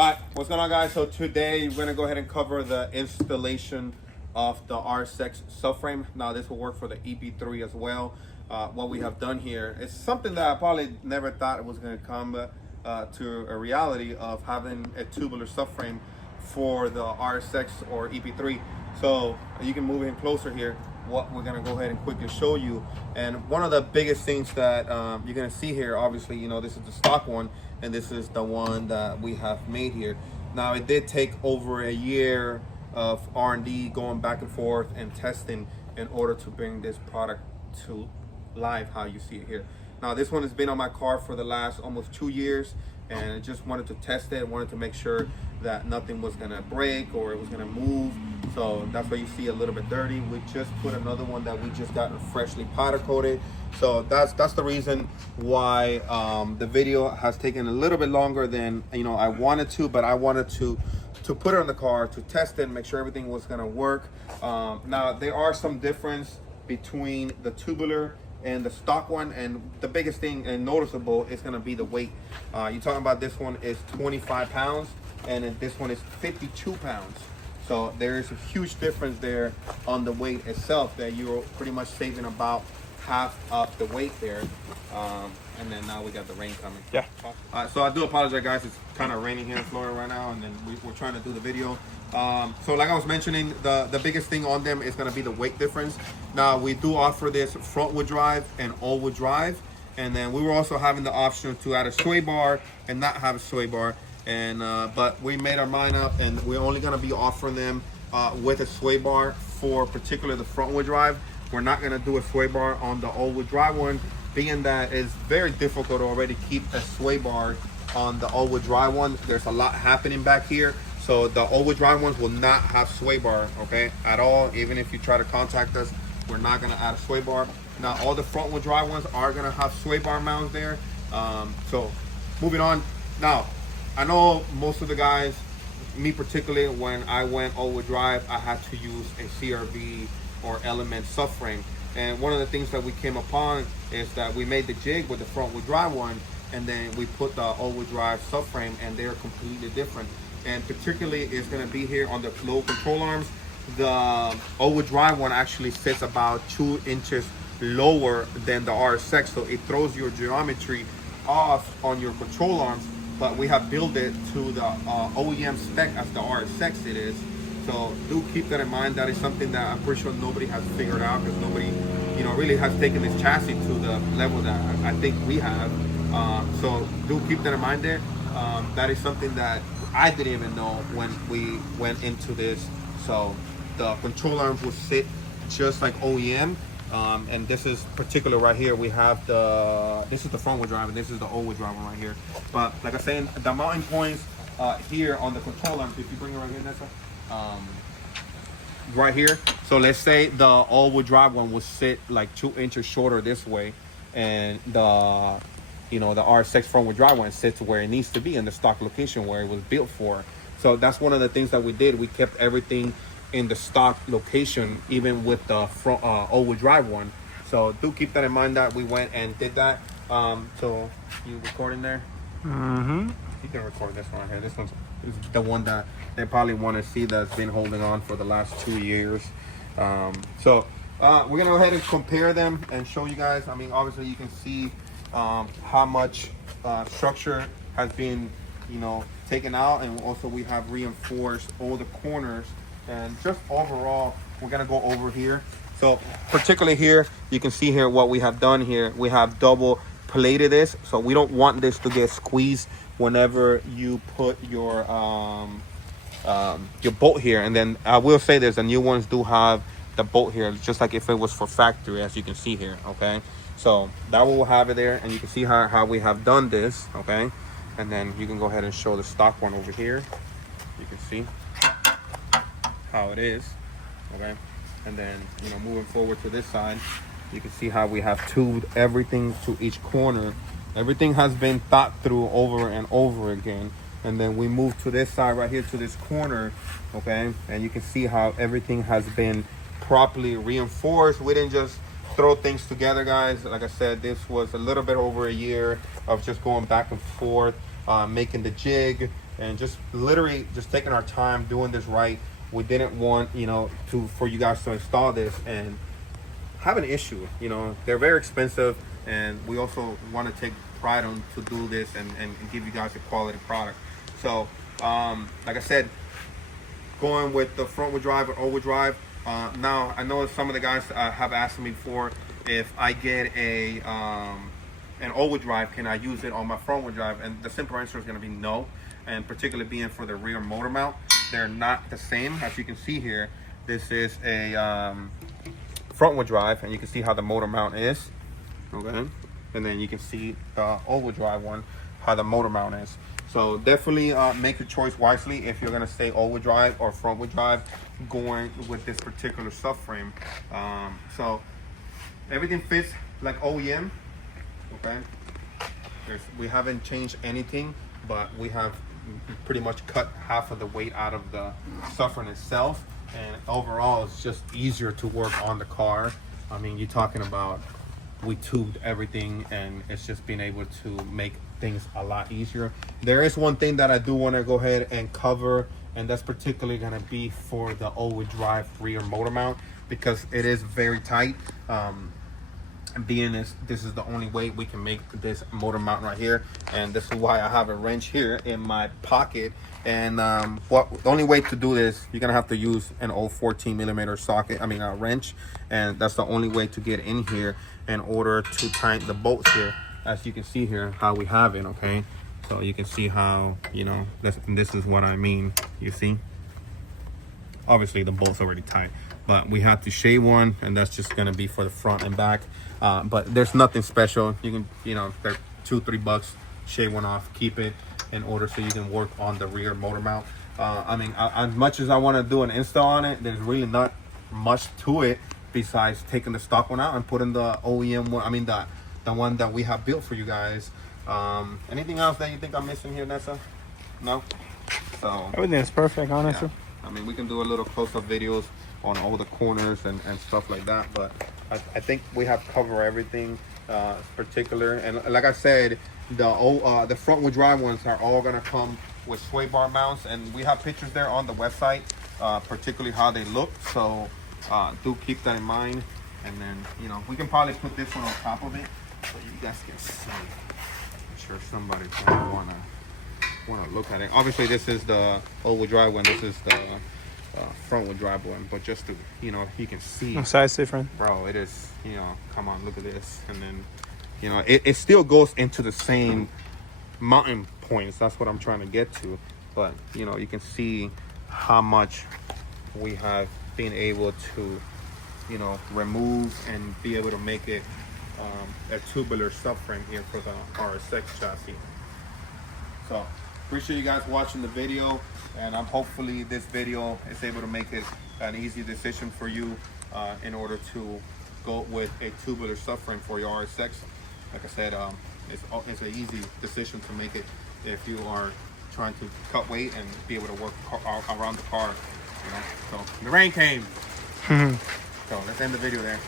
All right, what's going on, guys? So today we're gonna go ahead and cover the installation of the RSX subframe. Now this will work for the Ep3 as well. What we have done here is something that I probably never thought it was gonna come to a reality of having a tubular subframe for the RSX or Ep3. So you can move in closer here. What we're gonna go ahead and quickly show you, and one of the biggest things that you're gonna see here, obviously, you know, this is the stock one, and this is the one that we have made here. Now it did take over a year of R&D, going back and forth and testing in order to bring this product to live how you see it here. Now this one has been on my car for the last almost 2 years, and I just wanted to test it, wanted to make sure that nothing was gonna break or it was gonna move. So that's why you see a little bit dirty. We just put another one that we just got freshly powder coated. So that's the reason why the video has taken a little bit longer than I wanted to, but I wanted to put it on the car to test it and make sure everything was gonna work. Now there are some difference between the tubular and the stock one, and the biggest thing and noticeable is going to be the weight. You're talking about this one is 25 pounds and then this one is 52 pounds. So there is a huge difference there on the weight itself, that you're pretty much saving about half of the weight there. And then now we got the rain coming. Yeah. So I do apologize, guys. It's kind of raining here in Florida right now, and then we're trying to do the video. So like I was mentioning, the biggest thing on them is going to be the weight difference. Now we do offer this front wheel drive and all wheel drive, and then we were also having the option to add a sway bar and not have a sway bar. And but we made our mind up, and we're only going to be offering them with a sway bar for particularly the front wheel drive. We're not going to do a sway bar on the all wheel drive one, being that it's very difficult to already keep a sway bar on the all wheel drive one. There's a lot happening back here. So the all wheel drive ones will not have sway bar, okay, at all. Even if you try to contact us, we're not going to add a sway bar. Now all the front wheel drive ones are going to have sway bar mounts there. So moving on. Now I know most of the guys, me particularly, when I went all wheel drive, I had to use a CRV or element subframe. And one of the things that we came upon is that we made the jig with the front wheel drive one, and then we put the all wheel drive subframe, and they're completely different. And particularly it's going to be here on the low control arms. The all wheel drive one actually sits about 2 inches lower than the RSX, so it throws your geometry off on your control arms. But we have built it to the OEM spec as the RSX it is. So do keep that in mind. That is something that I'm pretty sure nobody has figured out, because nobody, really has taken this chassis to the level that I think we have. So do keep that in mind there. That is something that I didn't even know when we went into this. So the control arms will sit just like OEM. And this is particular right here. We have this is the front wheel drive, and this is the all wheel drive one right here. But like I said, the mounting points here on the control arms, if you bring it right here, Nessa, right here. So let's say the all wheel drive one will sit like 2 inches shorter this way, and the the RSX front wheel drive one sits where it needs to be in the stock location where it was built for. So that's one of the things that we did. We kept everything in the stock location, even with the front all wheel drive one. So do keep that in mind that we went and did that. So you recording there? Mm-hmm. You can record this one right here. This one's is the one that they probably want to see, that's been holding on for the last 2 years. So we're gonna go ahead and compare them and show you guys. I mean, obviously you can see how much structure has been taken out, and also we have reinforced all the corners. And just overall, we're gonna go over here. So particularly here, you can see here what we have done here. We have double plated this, so we don't want this to get squeezed whenever you put your bolt here. And then I will say this, the new ones do have the bolt here, just like if it was for factory, as you can see here. Okay, so that will have it there, and you can see how we have done this. Okay, and then you can go ahead and show the stock one over here. You can see how it is. Okay, and then moving forward to this side, you can see how we have tubed everything to each corner. Everything has been thought through over and over again. And then we move to this side right here, to this corner. Okay, and you can see how everything has been properly reinforced. We didn't just throw things together, guys. Like I said, this was a little bit over a year of just going back and forth, making the jig, and just literally just taking our time doing this right. We didn't want, you know, for you guys to install this and have an issue. You know, they're very expensive, and we also want to take pride on to do this and give you guys a quality product. So like I said, going with the front wheel drive or all-wheel drive. Now I know some of the guys have asked me before, if I get a an all-wheel drive, can I use it on my front wheel drive? And the simple answer is going to be no. And particularly being for the rear motor mount, they're not the same. As you can see here, this is a front wheel drive, and you can see how the motor mount is. Okay, and then you can see the all-wheel drive one, how the motor mount is. So definitely make your choice wisely if you're gonna stay all-wheel drive or front-wheel drive going with this particular subframe. So everything fits like OEM. Okay, we haven't changed anything, but we have pretty much cut half of the weight out of the subframe itself, and overall it's just easier to work on the car. I mean, you're talking about, we tubed everything, and it's just being able to make things a lot easier. There is one thing that I do want to go ahead and cover, and that's particularly going to be for the all-wheel drive rear motor mount, because it is very tight. Being this is the only way we can make this motor mount right here, and this is why I have a wrench here in my pocket. And the only way to do this, you're gonna have to use an old 14mm socket, a wrench, and that's the only way to get in here in order to tighten the bolts here. As you can see here how we have it. Okay, so you can see how, you know, this is what I mean. You see, obviously the bolt's already tight, but we have to shave one, and that's just gonna be for the front and back. But there's nothing special. You can, you know, they're $2-3, shave one off, keep it in order so you can work on the rear motor mount. As much as I want to do an install on it, there's really not much to it besides taking the stock one out and putting the OEM one, the one that we have built for you guys. Anything else that you think I'm missing here, Nessa? No? So everything is perfect, honestly. Yeah. We can do a little close-up videos on all the corners and stuff like that, but I think we have covered everything particular. And like I said, the front wheel drive ones are all gonna come with sway bar mounts, and we have pictures there on the website, particularly how they look. So do keep that in mind. And then, you know, we can probably put this one on top of it so you guys can see. I'm sure somebody probably wanna look at it. Obviously this is the all-wheel drive one, this is the front wheel drive one, but just to, you know, you can see no size different, bro. It is, you know, come on, look at this. And then, you know, it still goes into the same mountain points. That's what I'm trying to get to. But, you know, you can see how much we have been able to, you know, remove and be able to make it a tubular subframe here for the RSX chassis. So appreciate you guys watching the video, and I'm hopefully this video is able to make it an easy decision for you in order to go with a tubular subframe for your RSX. Like I said, it's an easy decision to make it if you are trying to cut weight and be able to work around the car. You know, so the rain came. So let's end the video there.